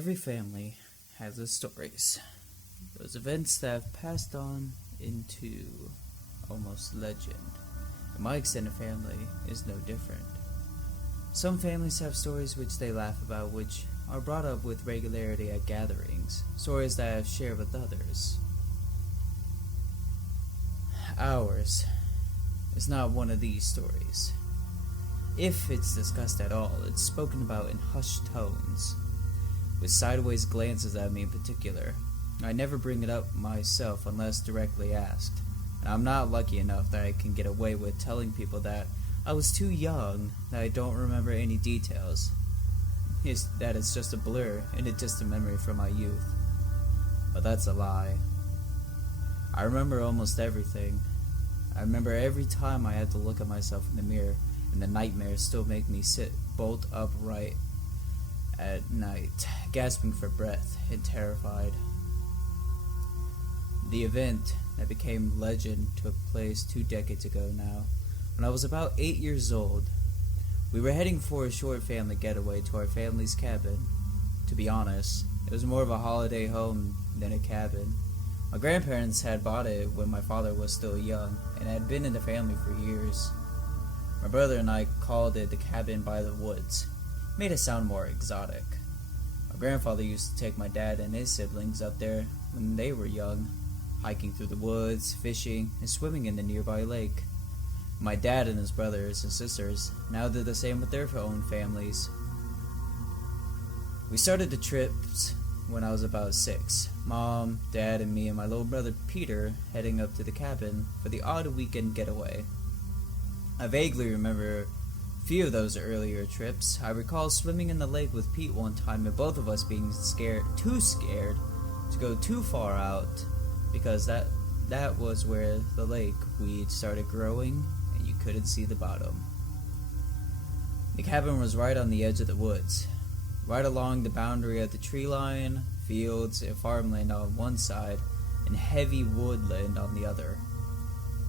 Every family has its stories. Those events that have passed on into almost legend. And my extended family is no different. Some families have stories which they laugh about, which are brought up with regularity at gatherings, stories that I have shared with others. Ours is not one of these stories. If it's discussed at all, it's spoken about in hushed tones, with sideways glances at me in particular. I never bring it up myself unless directly asked, and I'm not lucky enough that I can get away with telling people that I was too young, that I don't remember any details. That it's just a blur and a distant memory from my youth. But that's a lie. I remember almost everything. I remember every time I had to look at myself in the mirror, and the nightmares still make me sit bolt upright at night, gasping for breath and terrified. The event that became legend took place 2 decades ago now, when I was about 8 years old. We were heading for a short family getaway to our family's cabin. To be honest, it was more of a holiday home than a cabin. My grandparents had bought it when my father was still young, and had been in the family for years. My brother and I called it the cabin by the woods. It made it sound more exotic. My grandfather used to take my dad and his siblings up there when they were young, hiking through the woods, fishing, and swimming in the nearby lake. My dad and his brothers and sisters now did the same with their own families. We started the trips when I was about 6. Mom, Dad, and me and my little brother Peter heading up to the cabin for the odd weekend getaway. I vaguely remember a few of those earlier trips. I recall swimming in the lake with Pete one time and both of us being too scared to go too far out, because that was where the lake weed started growing and you couldn't see the bottom. The cabin was right on the edge of the woods, right along the boundary of the tree line, fields, and farmland on one side, and heavy woodland on the other.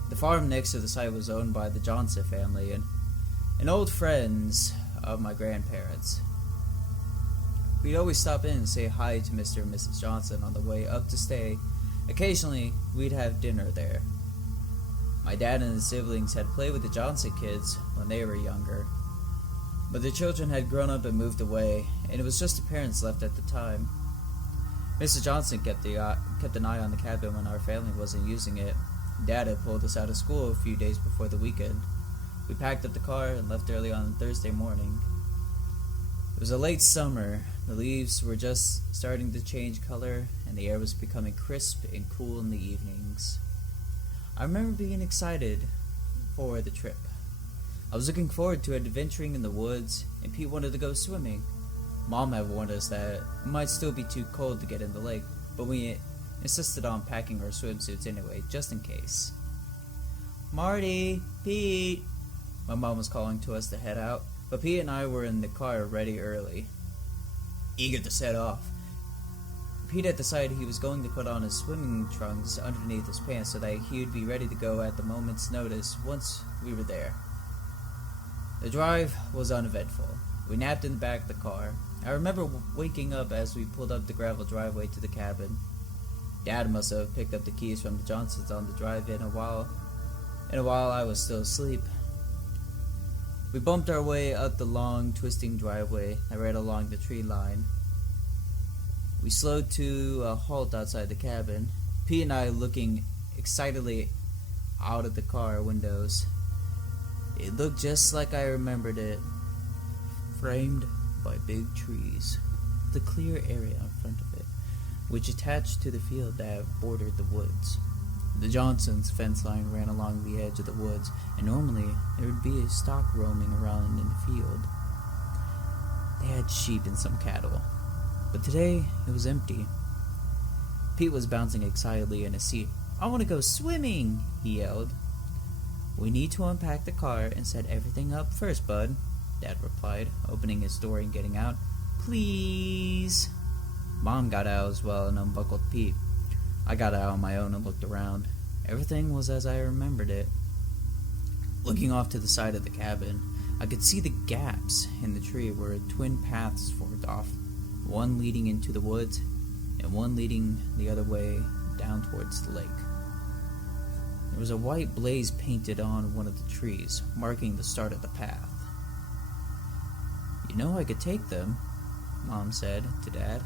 The farm next to the site was owned by the Johnson family and old friends of my grandparents. We'd always stop in and say hi to Mr. and Mrs. Johnson on the way up to stay. Occasionally, we'd have dinner there. My dad and his siblings had played with the Johnson kids when they were younger, but the children had grown up and moved away, and it was just the parents left at the time. Mrs. Johnson kept an eye on the cabin when our family wasn't using it. Dad had pulled us out of school a few days before the weekend. We packed up the car and left early on Thursday morning. It was a late summer. The leaves were just starting to change color, and the air was becoming crisp and cool in the evenings. I remember being excited for the trip. I was looking forward to adventuring in the woods, and Pete wanted to go swimming. Mom had warned us that it might still be too cold to get in the lake, but we insisted on packing our swimsuits anyway, just in case. "Marty! Pete!" My mom was calling to us to head out, but Pete and I were in the car ready early, eager to set off. Pete had decided he was going to put on his swimming trunks underneath his pants so that he would be ready to go at the moment's notice once we were there. The drive was uneventful. We napped in the back of the car. I remember waking up as we pulled up the gravel driveway to the cabin. Dad must have picked up the keys from the Johnsons on the drive-in while I was still asleep. We bumped our way up the long, twisting driveway that ran along the tree line. We slowed to a halt outside the cabin, Pete and I looking excitedly out of the car windows. It looked just like I remembered it, framed by big trees, the clear area in front of it, which attached to the field that bordered the woods. The Johnsons' fence line ran along the edge of the woods, and normally there would be a stock roaming around in the field. They had sheep and some cattle, but today it was empty. Pete was bouncing excitedly in his seat. "I want to go swimming!" he yelled. "We need to unpack the car and set everything up first, bud," Dad replied, opening his door and getting out. "Please." Mom got out as well and unbuckled Pete. I got out on my own and looked around. Everything was as I remembered it. Looking off to the side of the cabin, I could see the gaps in the tree where twin paths forked off. one leading into the woods and one leading the other way down towards the lake. There was a white blaze painted on one of the trees, marking the start of the path. "You know I could take them," Mom said to Dad.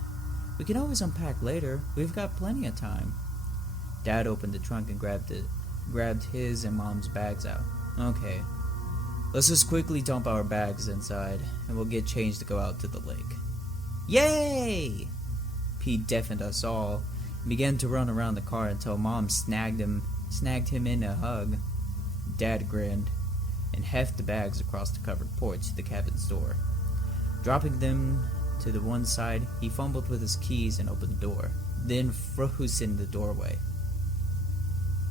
"We can always unpack later. We've got plenty of time." Dad opened the trunk and grabbed his and Mom's bags out. "Okay, let's just quickly dump our bags inside, and we'll get changed to go out to the lake." "Yay!" Pete deafened us all and began to run around the car until Mom snagged him in a hug. Dad grinned and hefted the bags across the covered porch to the cabin's door. Dropping them to the one side, he fumbled with his keys and opened the door, then froze in the doorway.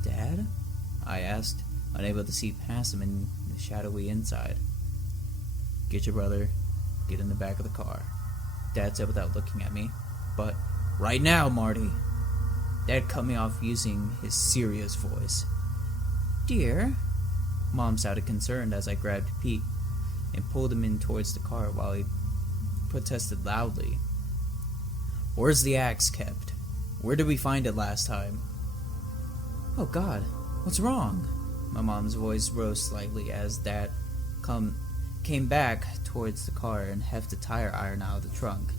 "Dad?" I asked, unable to see past him in the shadowy inside. "Get your brother. Get in the back of the car," Dad said without looking at me. "But right now, Marty." Dad cut me off using his serious voice. "Dear?" Mom sounded concerned as I grabbed Pete and pulled him in towards the car while he protested loudly. "Where's the axe kept? Where did we find it last time?" "Oh God, what's wrong?" My mom's voice rose slightly as Dad came back towards the car and hefted the tire iron out of the trunk,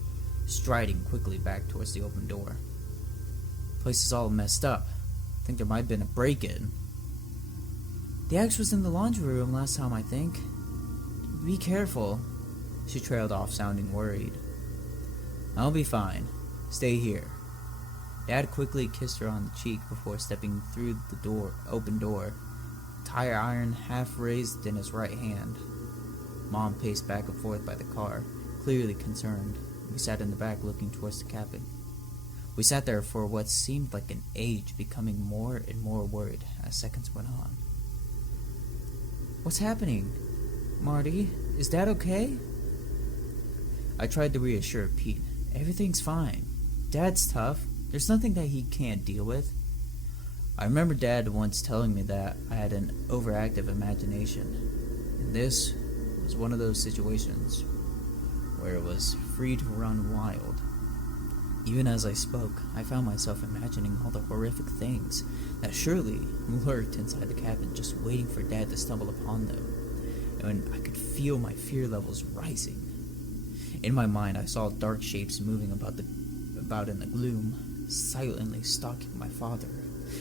striding quickly back towards the open door. "The place is all messed up. I think there might have been a break-in." "The axe was in the laundry room last time, I think. Be careful." She trailed off, sounding worried. "I'll be fine. Stay here." Dad quickly kissed her on the cheek before stepping through the open door, tire iron half raised in his right hand. Mom paced back and forth by the car, clearly concerned. We sat in the back looking towards the cabin. We sat there for what seemed like an age, becoming more and more worried as seconds went on. "What's happening? Marty, is Dad okay?" I tried to reassure Pete. "Everything's fine. Dad's tough. There's nothing that he can't deal with." I remember Dad once telling me that I had an overactive imagination, and this was one of those situations where it was free to run wild. Even as I spoke, I found myself imagining all the horrific things that surely lurked inside the cabin, just waiting for Dad to stumble upon them, and I could feel my fear levels rising. In my mind, I saw dark shapes moving about in the gloom, silently stalking my father,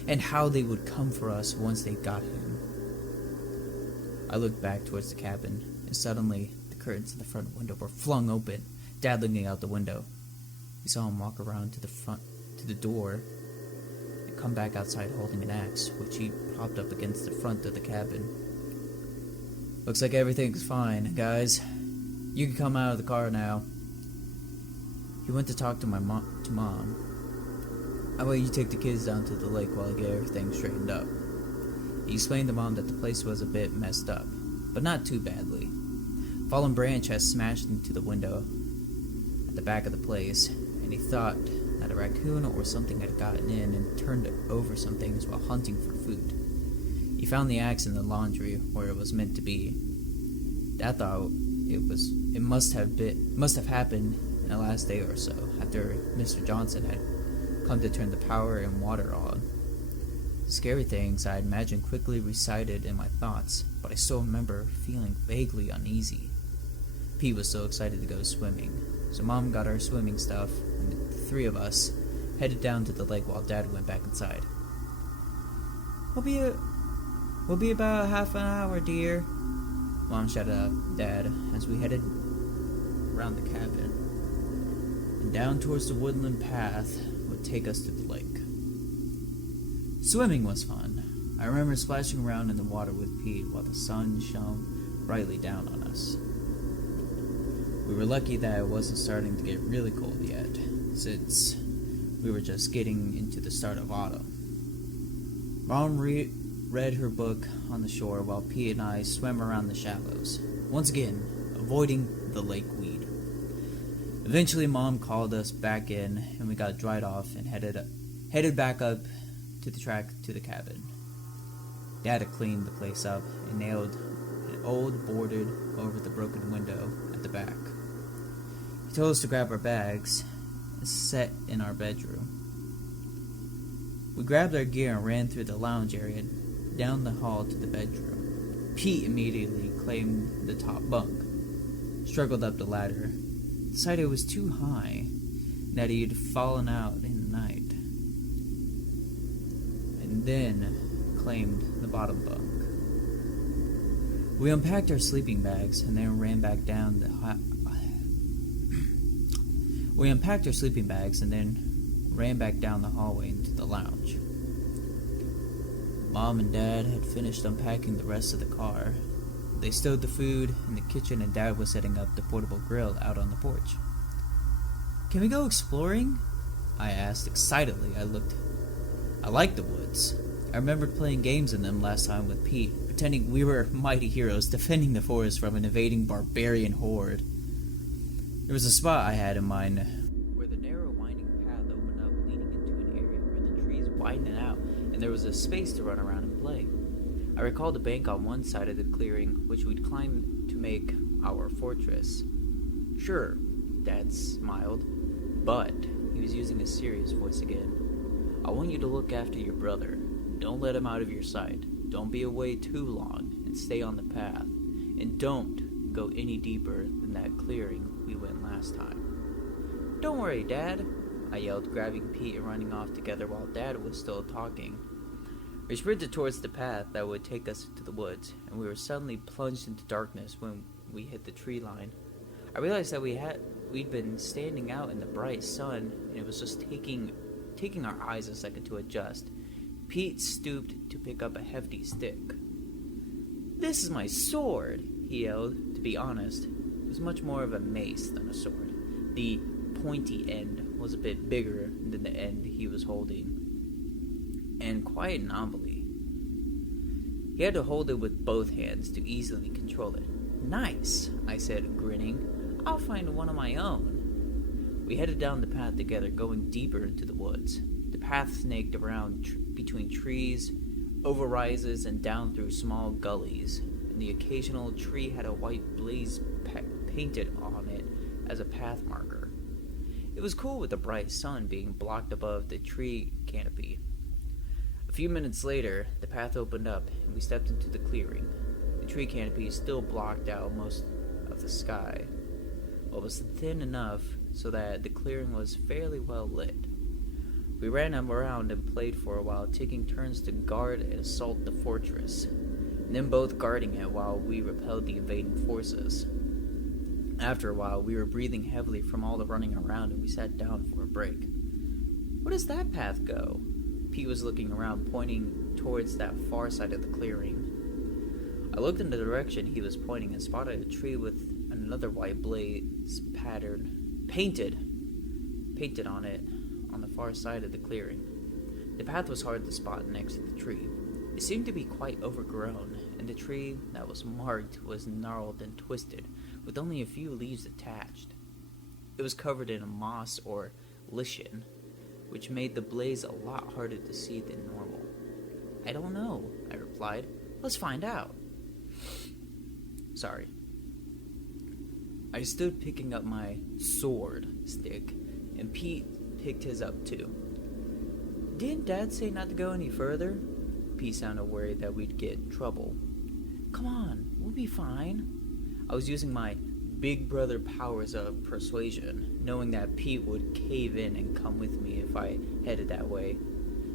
and how they would come for us once they got him. I looked back towards the cabin, and suddenly the curtains in the front window were flung open, Dad looking out the window. We saw him walk around to the door, and come back outside holding an axe, which he propped up against the front of the cabin. "Looks like everything's fine, guys. You can come out of the car now." He went to talk to Mom. "How about you take the kids down to the lake while I get everything straightened up?" He explained to Mom that the place was a bit messed up, but not too badly. A fallen branch had smashed into the window at the back of the place, and he thought that a raccoon or something had gotten in and turned over some things while hunting for food. He found the axe in the laundry where it was meant to be. Dad thought it must have happened in the last day or so, after Mr. Johnson had come to turn the power and water on. Scary things I imagined quickly recited in my thoughts, but I still remember feeling vaguely uneasy. Pete was so excited to go swimming, so Mom got our swimming stuff, and the three of us headed down to the lake while Dad went back inside. We'll be about half an hour, dear," Mom shouted at Dad as we headed around the cabin and down towards the woodland path would take us to the lake. Swimming was fun. I remember splashing around in the water with Pete while the sun shone brightly down on us. We were lucky that it wasn't starting to get really cold yet, since we were just getting into the start of autumn. Mom read her book on the shore while Pete and I swam around the shallows, once again avoiding the lake weed. Eventually, Mom called us back in, and we got dried off and headed back up to the track to the cabin. Dad had cleaned the place up and nailed an old boarded over the broken window at the back. He told us to grab our bags, set in our bedroom. We grabbed our gear and ran through the lounge area, down the hall to the bedroom. Pete immediately claimed the top bunk, struggled up the ladder, decided it was too high, and that he had fallen out in the night, and then claimed the bottom bunk. We unpacked our sleeping bags and then ran back down the hallway into the lounge. Mom and Dad had finished unpacking the rest of the car. They stowed the food in the kitchen and Dad was setting up the portable grill out on the porch. "Can we go exploring?" I asked excitedly. I liked the woods. I remembered playing games in them last time with Pete, pretending we were mighty heroes defending the forest from an invading barbarian horde. There was a spot I had in mind where the narrow winding path opened up, leading into an area where the trees widened out and there was a space to run around and play. I recalled a bank on one side of the clearing, which we'd climb to make our fortress. "Sure," Dad smiled, but he was using a serious voice again. "I want you to look after your brother. Don't let him out of your sight. Don't be away too long, and stay on the path. And don't go any deeper than that clearing we went last time." "Don't worry, Dad," I yelled, grabbing Pete and running off together while Dad was still talking. We sprinted towards the path that would take us into the woods, and we were suddenly plunged into darkness when we hit the tree line. I realized that we'd been standing out in the bright sun, and it was just taking our eyes a second to adjust. Pete stooped to pick up a hefty stick. "This is my sword," he yelled. To be honest, it was much more of a mace than a sword. The pointy end was a bit bigger than the end he was holding, and quite knobbly. He had to hold it with both hands to easily control it. "Nice," I said, grinning. "I'll find one of my own." We headed down the path together, going deeper into the woods. The path snaked around between trees, over rises, and down through small gullies, and the occasional tree had a white blaze painted on it as a path marker. It was cool with the bright sun being blocked above the tree canopy. A few minutes later, the path opened up, and we stepped into the clearing. The tree canopy still blocked out most of the sky, but was thin enough so that the clearing was fairly well lit. We ran around and played for a while, taking turns to guard and assault the fortress, and then both guarding it while we repelled the invading forces. After a while, we were breathing heavily from all the running around, and we sat down for a break. "Where does that path go?" Pete was looking around, pointing towards that far side of the clearing. I looked in the direction he was pointing and spotted a tree with another white blaze painted on it on the far side of the clearing. The path was hard to spot next to the tree. It seemed to be quite overgrown, and the tree that was marked was gnarled and twisted, with only a few leaves attached. It was covered in a moss or lichen, which made the blaze a lot harder to see than normal. "I don't know," I replied. "Let's find out." Sorry. I stood picking up my sword stick, and Pete picked his up too. "Didn't Dad say not to go any further?" Pete sounded worried that we'd get in trouble. "Come on, we'll be fine." I was using my big brother powers of persuasion, knowing that Pete would cave in and come with me if I headed that way.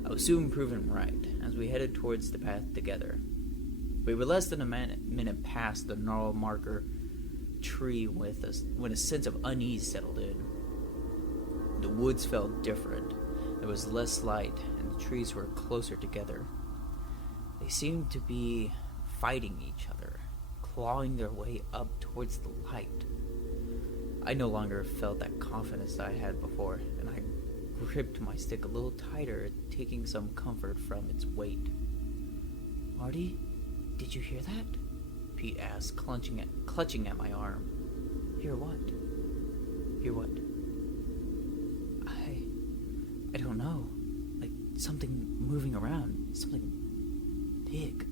I was soon proven right, as we headed towards the path together. We were less than a minute past the gnarled marker tree when a sense of unease settled in. The woods felt different. There was less light, and the trees were closer together. They seemed to be fighting each other, clawing their way up towards the light. I no longer felt that confidence that I had before, and I gripped my stick a little tighter, taking some comfort from its weight. "Marty, did you hear that?" Pete asked, clutching at my arm. "Hear what?" "Hear what?" I don't know. Like something moving around. Something big.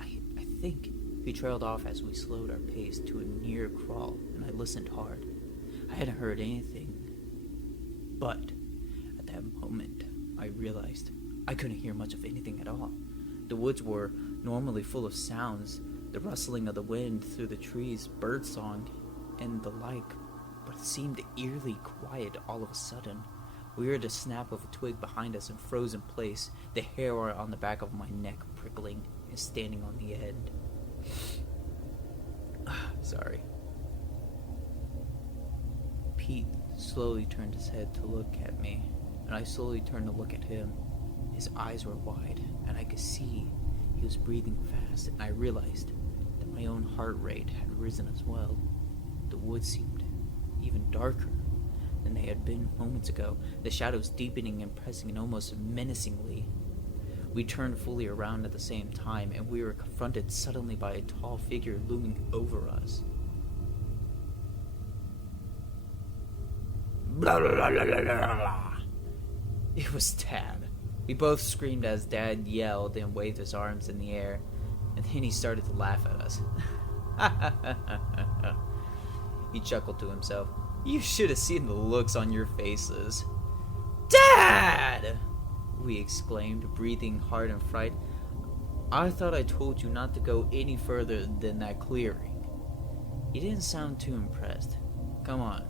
I think." He trailed off as we slowed our pace to a near crawl, and I listened hard. I hadn't heard anything, but realized I couldn't hear much of anything at all. The woods were normally full of sounds, the rustling of the wind through the trees, birdsong, and the like, but it seemed eerily quiet all of a sudden. We heard a snap of a twig behind us and froze in place, the hair on the back of my neck prickling and standing on the end. Sorry. Pete slowly turned his head to look at me, and I slowly turned to look at him. His eyes were wide, and I could see he was breathing fast, and I realized that my own heart rate had risen as well. The woods seemed even darker than they had been moments ago, the shadows deepening and pressing in almost menacingly. We turned fully around at the same time, and we were confronted suddenly by a tall figure looming over us. Blah, blah, blah, blah, blah, blah. It was Dad. We both screamed as Dad yelled and waved his arms in the air, and then he started to laugh at us. He chuckled to himself. You should have seen the looks on your faces. Dad! We exclaimed, breathing hard in fright. I thought I told you not to go any further than that clearing. He didn't sound too impressed. Come on.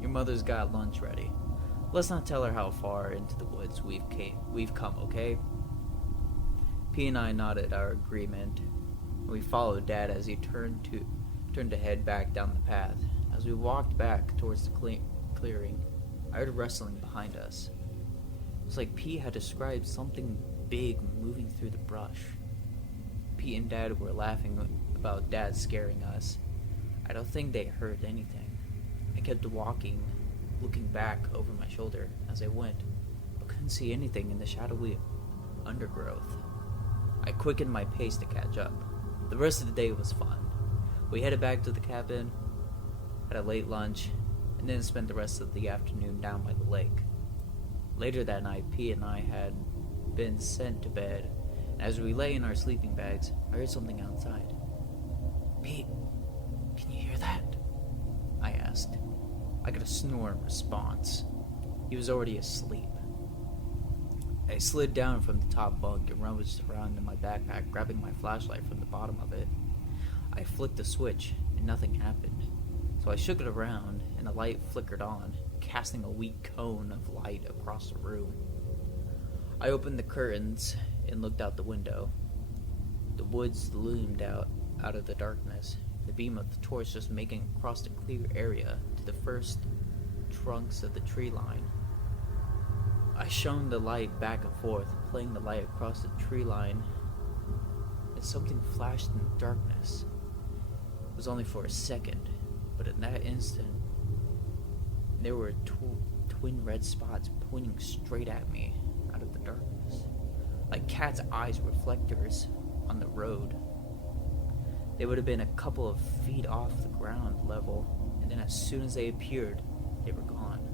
Your mother's got lunch ready. Let's not tell her how far into the woods we've come, okay? P and I nodded our agreement. We followed Dad as he turned to head back down the path. As we walked back towards the clearing, I heard rustling behind us. It was like P had described something big moving through the brush. Pete and Dad were laughing about Dad scaring us. I don't think they heard anything. I kept walking, looking back over my shoulder as I went, but couldn't see anything in the shadowy undergrowth. I quickened my pace to catch up. The rest of the day was fun. We headed back to the cabin, had a late lunch, and then spent the rest of the afternoon down by the lake. Later that night, P and I had been sent to bed, and as we lay in our sleeping bags, I heard something outside. Pete, can you hear that? I asked. I got a snore in response. He was already asleep. I slid down from the top bunk and rummaged around in my backpack, grabbing my flashlight from the bottom of it. I flicked the switch, and nothing happened. So I shook it around, and the light flickered on, casting a weak cone of light across the room. I opened the curtains and looked out the window. The woods loomed out of the darkness, the beam of the torch just making across the clear area to the first trunks of the tree line. I shone the light back and forth, playing the light across the tree line, and something flashed in the darkness. It was only for a second, but in that instant, there were twin red spots pointing straight at me out of the darkness, like cat's eyes reflectors on the road. They would have been a couple of feet off the ground level, and then as soon as they appeared, they were gone.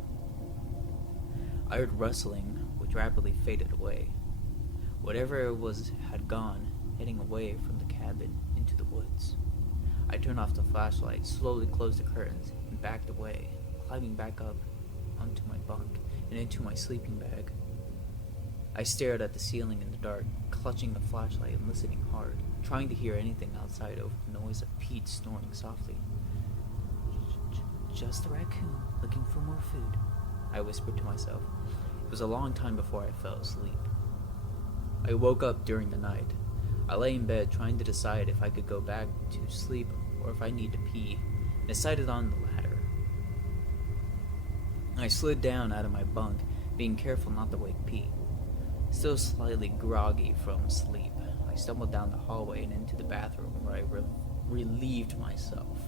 I heard rustling, which rapidly faded away. Whatever it was had gone, heading away from the cabin into the woods. I turned off the flashlight, slowly closed the curtains, and backed away, climbing back up onto my bunk and into my sleeping bag. I stared at the ceiling in the dark, clutching the flashlight and listening hard, trying to hear anything outside over the noise of Pete snoring softly. Just a raccoon looking for more food, I whispered to myself. It was a long time before I fell asleep. I woke up during the night. I lay in bed trying to decide if I could go back to sleep or if I need to pee, and decided on the latter. I slid down out of my bunk, being careful not to wake Pete. Still slightly groggy from sleep, I stumbled down the hallway and into the bathroom where I relieved myself.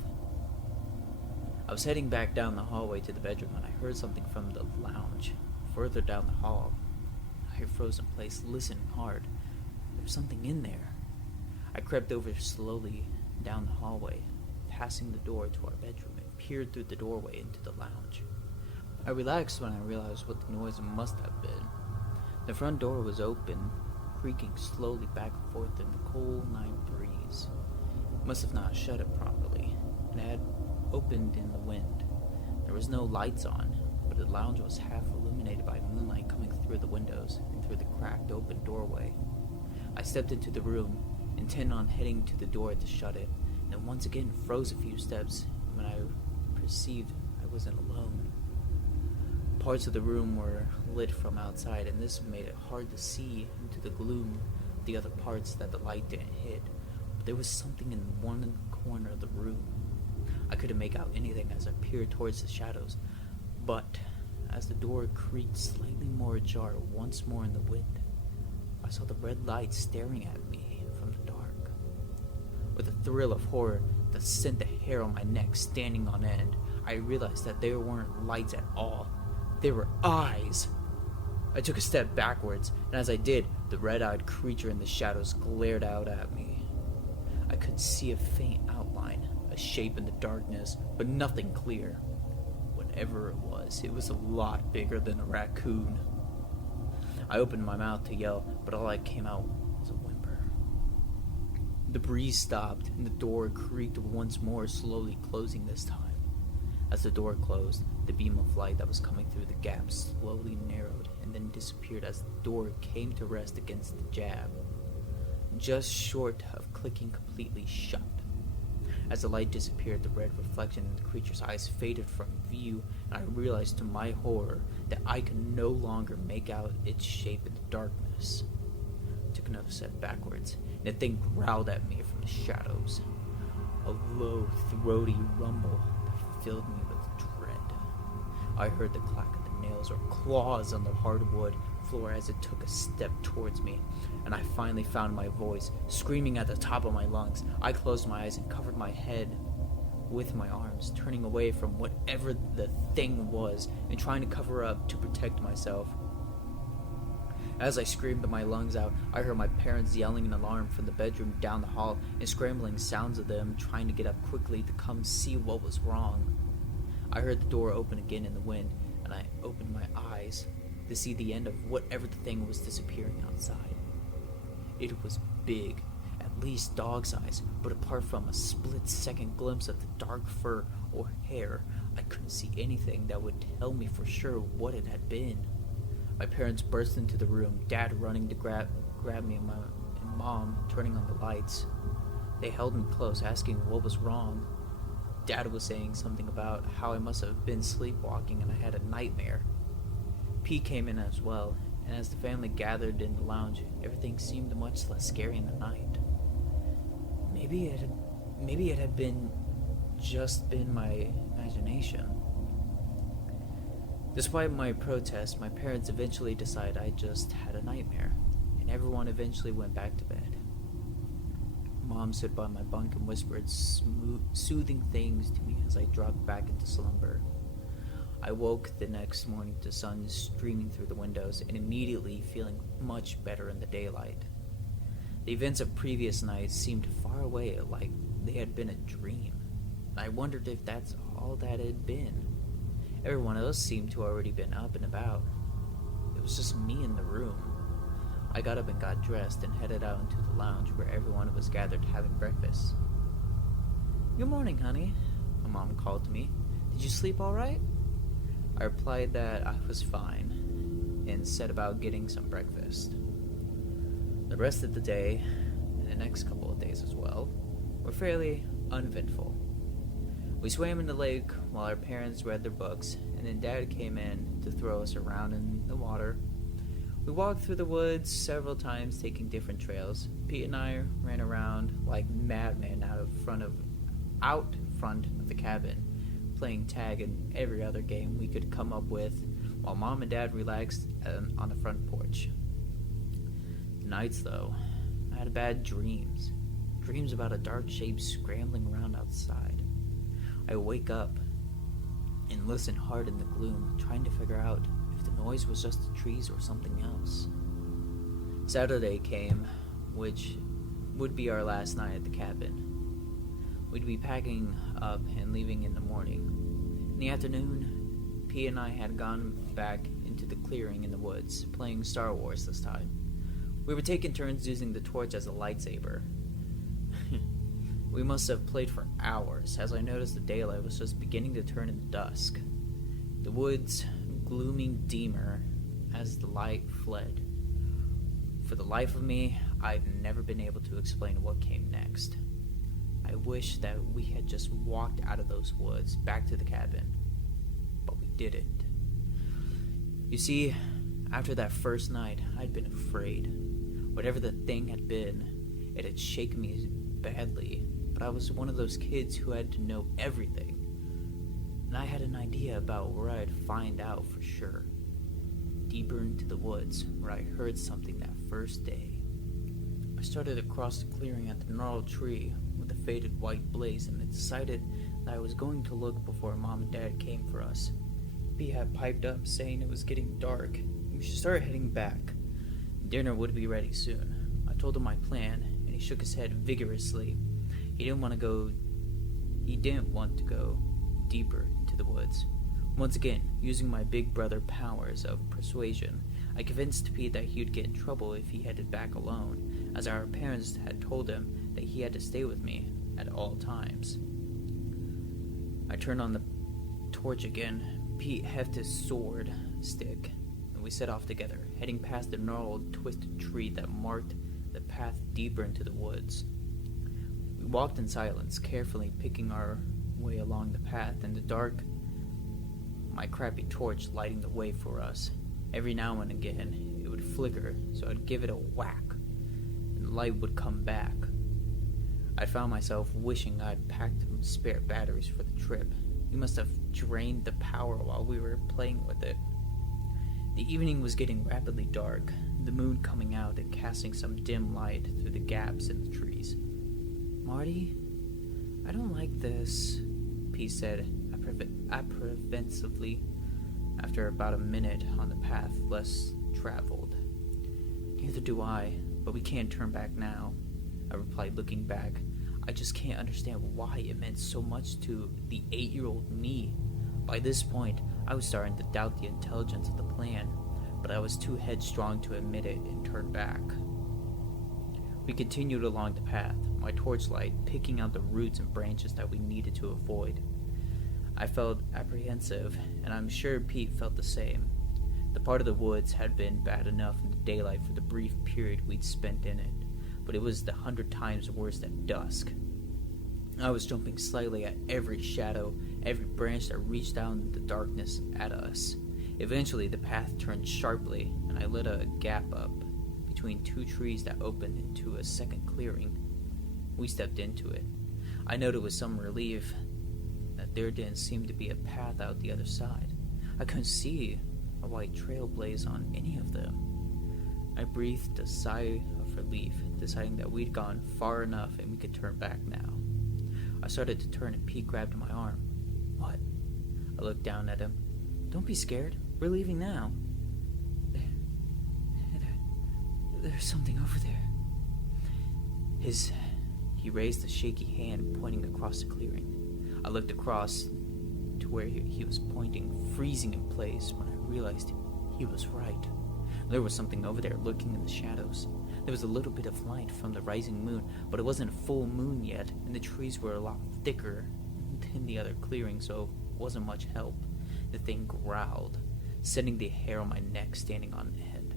I was heading back down the hallway to the bedroom when I heard something from the lounge. Further down the hall, I froze in place, listening hard. There was something in there. I crept over slowly down the hallway, passing the door to our bedroom, and peered through the doorway into the lounge. I relaxed when I realized what the noise must have been. The front door was open, creaking slowly back and forth in the cool night breeze. It must have not shut it properly, and it had opened in the wind. There was no lights on, but the lounge was half illuminated by moonlight coming through the windows and through the cracked open doorway. I stepped into the room, intent on heading to the door to shut it, and then once again froze a few steps when I perceived I wasn't alone. Parts of the room were lit from outside, and this made it hard to see into the gloom the other parts that the light didn't hit, but there was something in one corner of the room. I couldn't make out anything as I peered towards the shadows, but as the door creaked slightly more ajar once more in the wind, I saw the red light staring at me from the dark. With a thrill of horror that sent the hair on my neck standing on end, I realized that there weren't lights at all. They were eyes. I took a step backwards, and as I did, the red-eyed creature in the shadows glared out at me. I could see a faint outline, a shape in the darkness, but nothing clear. Whatever it was a lot bigger than a raccoon. I opened my mouth to yell, but all that came out was a whimper. The breeze stopped, and the door creaked once more, slowly closing this time. As the door closed, the beam of light that was coming through the gap slowly narrowed and then disappeared as the door came to rest against the jamb, just short of clicking completely shut. As the light disappeared, the red reflection in the creature's eyes faded from view, and I realized to my horror that I could no longer make out its shape in the darkness. I took another step backwards, and the thing growled at me from the shadows. A low, throaty rumble that filled me with dread. I heard the clack of the nails or claws on the hardwood floor as it took a step towards me, and I finally found my voice, screaming at the top of my lungs. I closed my eyes and covered my head with my arms, turning away from whatever the thing was and trying to cover up to protect myself. As I screamed my lungs out, I heard my parents yelling an alarm from the bedroom down the hall and scrambling sounds of them trying to get up quickly to come see what was wrong. I heard the door open again in the wind, and I opened my eyes to see the end of whatever the thing was disappearing outside. It was big, at least dog size, but apart from a split-second glimpse of the dark fur or hair, I couldn't see anything that would tell me for sure what it had been. My parents burst into the room, Dad running to grab me and Mom turning on the lights. They held me close, asking what was wrong. Dad was saying something about how I must have been sleepwalking and I had a nightmare. P came in as well, and as the family gathered in the lounge, everything seemed much less scary in the night. Maybe it had just been my imagination. Despite my protest, my parents eventually decided I just had a nightmare, and everyone eventually went back to bed. Mom stood by my bunk and whispered soothing things to me as I dropped back into slumber. I woke the next morning to sun streaming through the windows and immediately feeling much better in the daylight. The events of previous nights seemed far away, like they had been a dream. I wondered if that's all that it had been. Everyone else seemed to already been up and about. It was just me in the room. I got up and got dressed and headed out into the lounge where everyone was gathered having breakfast. "Good morning, honey," my mom called to me. "Did you sleep all right?" I replied that I was fine and set about getting some breakfast. The rest of the day, and the next couple of days as well, were fairly uneventful. We swam in the lake while our parents read their books, and then Dad came in to throw us around in the water. We walked through the woods several times, taking different trails. Pete and I ran around like madmen out front of the cabin, playing tag and every other game we could come up with, while Mom and Dad relaxed on the front porch. Nights, though, I had bad dreams about a dark shape scrambling around outside. I wake up and listen hard in the gloom, trying to figure out if the noise was just the trees or something else. Saturday came, which would be our last night at the cabin. We'd be packing up and leaving in the morning. In the afternoon, P and I had gone back into the clearing in the woods, playing Star Wars this time. We were taking turns using the torch as a lightsaber. We must have played for hours, as I noticed the daylight was just beginning to turn into dusk. The woods glooming dimmer as the light fled. For the life of me, I've never been able to explain what came next. I wish that we had just walked out of those woods back to the cabin, but we didn't. You see, after that first night, I'd been afraid. Whatever the thing had been, it had shaken me badly, but I was one of those kids who had to know everything, and I had an idea about where I'd find out for sure. Deeper into the woods, where I heard something that first day. I started across the clearing at the gnarled tree with a faded white blaze, and I decided that I was going to look before Mom and Dad came for us. B had piped up saying it was getting dark, and we should start heading back. Dinner would be ready soon. I told him my plan, and he shook his head vigorously. He didn't want to go deeper into the woods. Once again, using my big brother powers of persuasion, I convinced Pete that he would get in trouble if he headed back alone, as our parents had told him that he had to stay with me at all times. I turned on the torch again. Pete heft his sword stick, and we set off together, heading past the gnarled, twisted tree that marked the path deeper into the woods. We walked in silence, carefully picking our way along the path in the dark, my crappy torch lighting the way for us. Every now and again, it would flicker, so I'd give it a whack, and the light would come back. I found myself wishing I'd packed spare batteries for the trip. We must have drained the power while we were playing with it. The evening was getting rapidly dark, the moon coming out and casting some dim light through the gaps in the trees. "Marty, I don't like this," Pete said apprehensively after about a minute on the path less traveled. "Neither do I, but we can't turn back now," I replied, looking back. I just can't understand why it meant so much to the 8-year-old me. By this point, I was starting to doubt the intelligence of the plan, but I was too headstrong to admit it and turn back. We continued along the path, my torchlight picking out the roots and branches that we needed to avoid. I felt apprehensive, and I'm sure Pete felt the same. The part of the woods had been bad enough in the daylight for the brief period we'd spent in it, but it was 100 times worse at dusk. I was jumping slightly at every shadow, every branch that reached out in the darkness at us. Eventually, the path turned sharply, and I lit a gap up between two trees that opened into a second clearing. We stepped into it. I noted with some relief that there didn't seem to be a path out the other side. I couldn't see a white trail blaze on any of them. I breathed a sigh of relief, deciding that we'd gone far enough and we could turn back now. I started to turn and Pete grabbed my arm. "What?" I looked down at him. "Don't be scared. We're leaving now." There's something over there." He raised a shaky hand pointing across the clearing. I looked across to where he was pointing, freezing in place when I realized he was right. There was something over there lurking in the shadows. There was a little bit of light from the rising moon, but it wasn't a full moon yet, and the trees were a lot thicker than the other clearing, so it wasn't much help. The thing growled, setting the hair on my neck standing on end,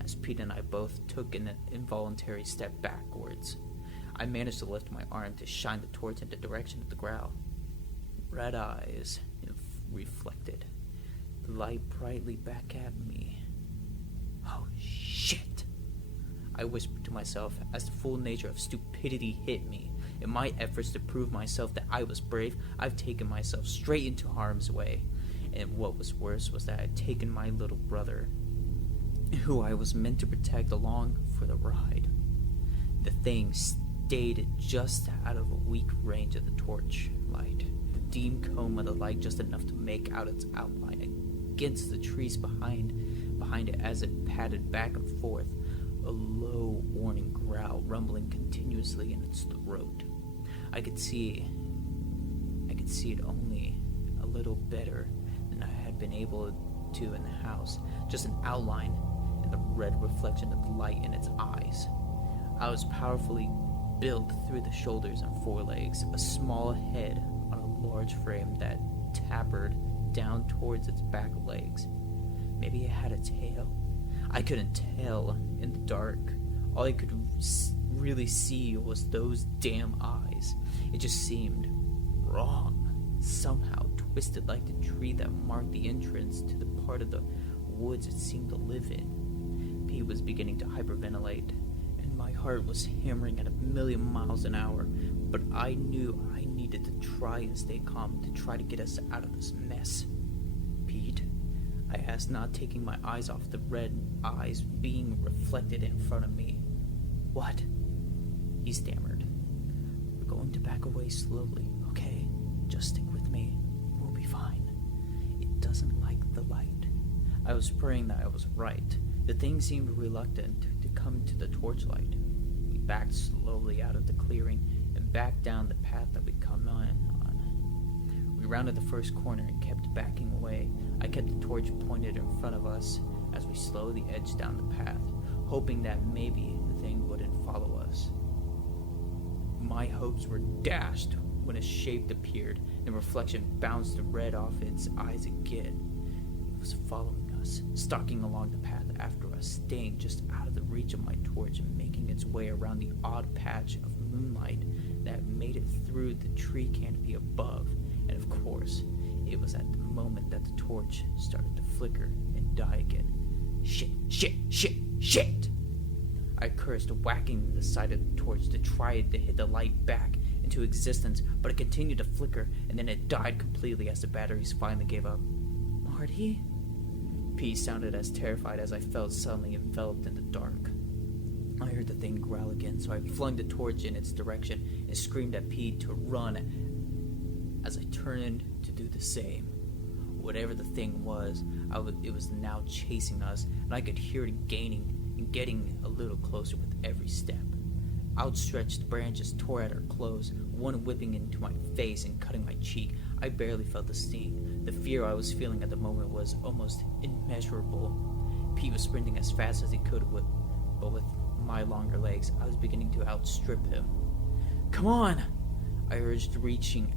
as Pete and I both took an involuntary step backwards. I managed to lift my arm to shine the torch in the direction of the growl. Red eyes reflected the light brightly back at me. "Oh, shit!" I whispered to myself as the full nature of stupidity hit me. In my efforts to prove myself that I was brave, I've taken myself straight into harm's way. And what was worse was that I had taken my little brother, who I was meant to protect, along for the ride. The thing stayed just out of a weak range of the torch light, the dim comb of the light just enough to make out its outline against the trees behind it as it padded back and forth, a low warning growl rumbling continuously in its throat. I could see it only a little better than I had been able to in the house, just an outline and the red reflection of the light in its eyes. I was powerfully built through the shoulders and forelegs, a small head on a large frame that tapered down towards its back legs. Maybe it had a tail. I couldn't tell in the dark. All I could really see was those damn eyes. It just seemed wrong. Somehow twisted like the tree that marked the entrance to the part of the woods it seemed to live in. Pete was beginning to hyperventilate, and my heart was hammering at 1,000,000 miles an hour, but I knew I needed to try and stay calm to try to get us out of this mess. Pete? I asked, not taking my eyes off the red eyes being reflected in front of me. What? He stammered. We're going to back away slowly, okay? Just stick with me. We'll be fine. It doesn't like the light. I was praying that I was right. The thing seemed reluctant to come to the torchlight. We backed slowly out of the clearing and back down the path that we'd come on. We rounded the first corner and kept backing away. I kept the torch pointed in front of us as we slowly edged down the path, hoping that maybe the thing wouldn't follow us. My hopes were dashed when a shape appeared and the reflection bounced the red off its eyes again. It was following us, stalking along the path after us, staying just out of the reach of my torch and making its way around the odd patch of moonlight that made it through the tree canopy above. And of course, it was at the moment that the torch started to flicker and die again. Shit! I cursed, whacking the side of the torch to try to hit the light back into existence, but it continued to flicker, and then it died completely as the batteries finally gave up. Marty? Pete sounded as terrified as I felt suddenly enveloped in the dark. I heard the thing growl again, so I flung the torch in its direction and screamed at Pete to run as I turned to do the same. Whatever the thing was, it was now chasing us, and I could hear it gaining and getting a little closer with every step. Outstretched branches tore at our clothes, one whipping into my face and cutting my cheek. I barely felt the sting. The fear I was feeling at the moment was almost immeasurable. Pete was sprinting as fast as he could, but with my longer legs, I was beginning to outstrip him. Come on! I urged, reaching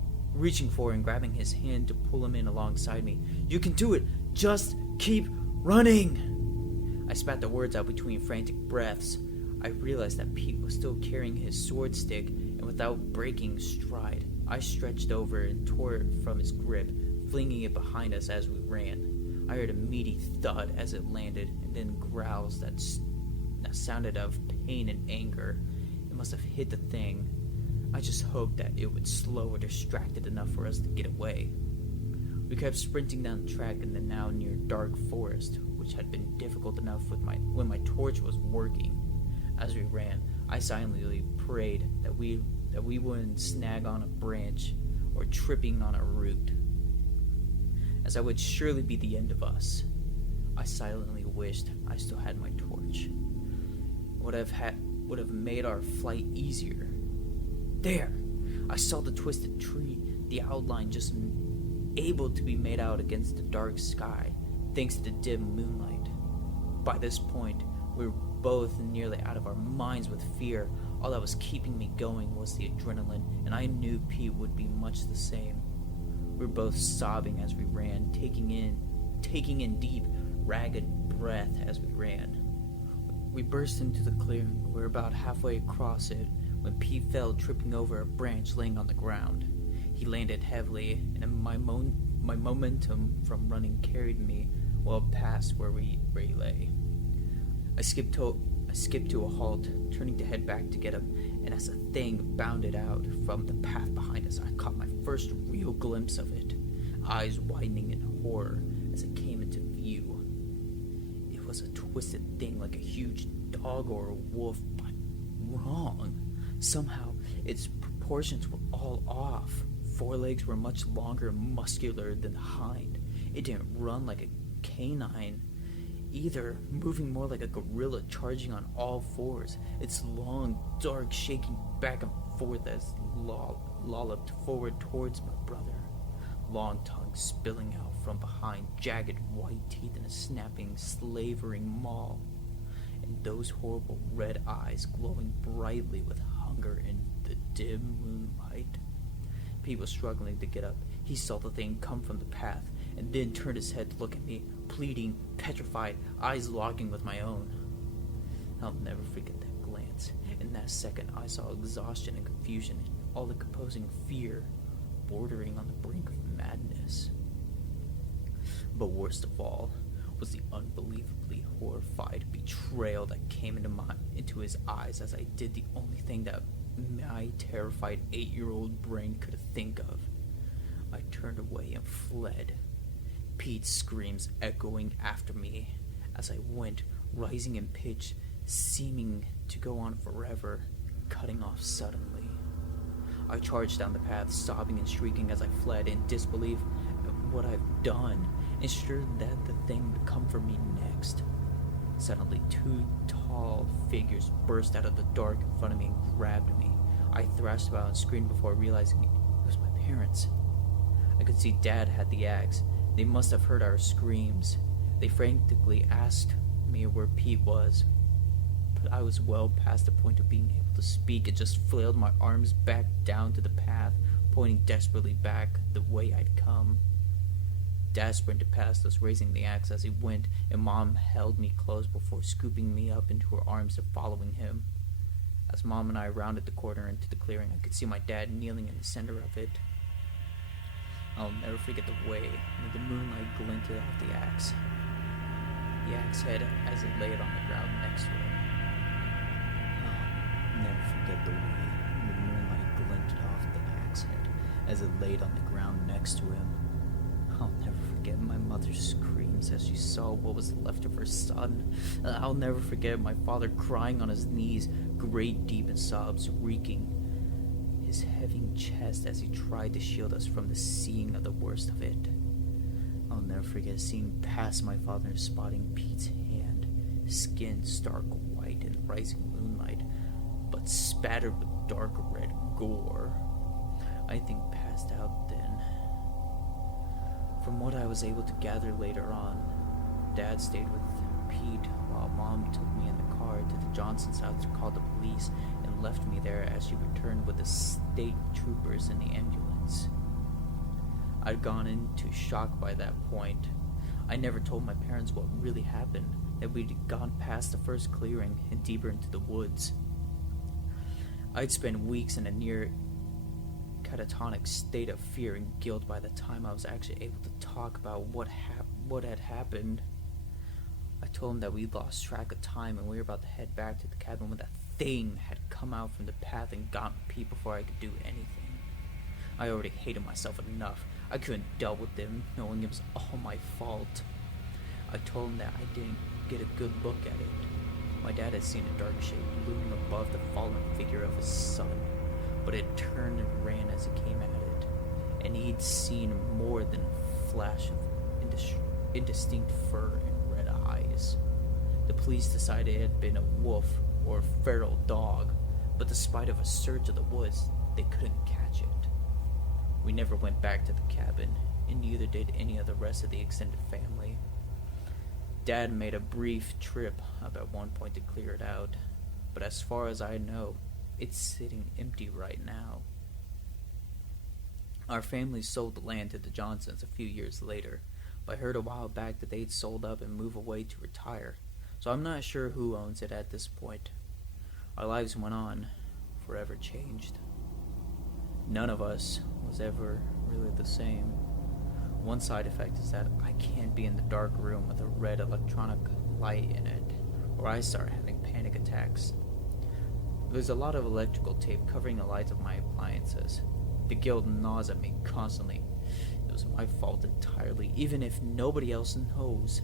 for and grabbing his hand to pull him in alongside me. You can do it! Just keep running! I spat the words out between frantic breaths. I realized that Pete was still carrying his sword stick, and without breaking stride, I stretched over and tore it from his grip, flinging it behind us as we ran. I heard a meaty thud as it landed, and then growls that sounded of pain and anger. It must have hit the thing. I just hoped that it would slow or distract it enough for us to get away. We kept sprinting down the track in the now near dark forest, which had been difficult enough when my torch was working. As we ran, I silently prayed that we wouldn't snag on a branch or tripping on a root, as that would surely be the end of us. I silently wished I still had my torch. Would have made our flight easier. There! I saw the twisted tree, the outline just able to be made out against the dark sky, thanks to the dim moonlight. By this point, we were both nearly out of our minds with fear. All that was keeping me going was the adrenaline, and I knew Pete would be much the same. We were both sobbing as we ran, taking in deep, ragged breath as we ran. We burst into the clearing. We were about halfway across it when Pete fell, tripping over a branch laying on the ground. He landed heavily, and my momentum from running carried me well past where he lay. I skipped to a halt, turning to head back to get him, and as the thing bounded out from the path behind us, I caught my first real glimpse of it, eyes widening in horror as it came into view. It was a twisted thing like a huge dog or a wolf, but wrong. Somehow, its proportions were all off. Forelegs were much longer and muscular than the hind. It didn't run like a canine either, moving more like a gorilla charging on all fours, its long, dark shaking back and forth as lolloped forward towards my brother, long tongue spilling out from behind, jagged white teeth in a snapping, slavering maw, and those horrible red eyes glowing brightly with hunger in the dim moonlight. Pete was struggling to get up. He saw the thing come from the path, and then turned his head to look at me, pleading, petrified, eyes locking with my own. I'll never forget that glance. In that second, I saw exhaustion and confusion, all the composing fear, bordering on the brink of madness. But worst of all was the unbelievably horrified betrayal that came into his eyes as I did the only thing that my terrified 8-year-old brain could think of. I turned away and fled, Pete's screams echoing after me as I went, rising in pitch, seeming to go on forever, cutting off suddenly. I charged down the path, sobbing and shrieking as I fled in disbelief at what I've done, and sure that the thing would come for me next. Suddenly, 2 tall figures burst out of the dark in front of me and grabbed me. I thrashed about and screamed before realizing it was my parents. I could see Dad had the axe. They must have heard our screams. They frantically asked me where Pete was, but I was well past the point of being able to speak and just flailed my arms back down to the path, pointing desperately back the way I'd come. Dad sprinted past us, raising the axe as he went, and Mom held me close before scooping me up into her arms and following him. As Mom and I rounded the corner into the clearing, I could see my dad kneeling in the center of it. I'll never forget the way the moonlight glinted off the axe head as it laid on the ground next to him. I'll never forget the way the moonlight glinted off the axe head as it laid on the ground next to him. I'll never forget my mother's screams as she saw what was left of her son. I'll never forget my father crying on his knees, great deep in sobs, wreaking his heaving chest as he tried to shield us from the seeing of the worst of it. I'll never forget seeing past my father and spotting Pete's hand, skin stark white in the rising moonlight, but spattered with dark red gore. I think passed out then. From what I was able to gather later on, Dad stayed with Pete while Mom took me in the car to the Johnson's house to call the police and left me there as she returned with the state troopers in the ambulance. I'd gone into shock by that point. I never told my parents what really happened, that we'd gone past the first clearing and deeper into the woods. I'd spent weeks in a near catatonic state of fear and guilt by the time I was actually able to talk about what had happened. I told him that we lost track of time and we were about to head back to the cabin when that thing had come out from the path and gotten Pete before I could do anything. I already hated myself enough. I couldn't deal with him knowing it was all my fault. I told him that I didn't get a good look at it. My dad had seen a dark shape looming above the fallen figure of his son, but it turned and ran as it came at it, and he'd seen more than a flash of indistinct fur and red eyes. The police decided it had been a wolf or a feral dog, but despite of a search of the woods, they couldn't catch it. We never went back to the cabin, and neither did any of the rest of the extended family. Dad made a brief trip up at one point to clear it out, but as far as I know, it's sitting empty right now. Our family sold the land to the Johnsons a few years later, but I heard a while back that they'd sold up and moved away to retire, so I'm not sure who owns it at this point. Our lives went on, forever changed. None of us was ever really the same. One side effect is that I can't be in the dark room with a red electronic light in it, or I start having panic attacks. There's a lot of electrical tape covering the lights of my appliances. The guilt gnaws at me constantly. It was my fault entirely, even if nobody else knows.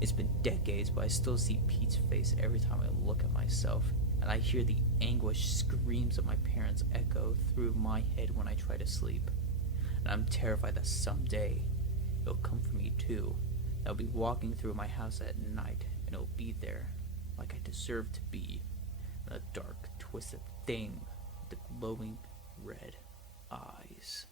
It's been decades, but I still see Pete's face every time I look at myself, and I hear the anguished screams of my parents echo through my head when I try to sleep. And I'm terrified that someday it'll come for me too. I'll be walking through my house at night, and it'll be there, like I deserve to be, a dark, twisted thing with the glowing red eyes.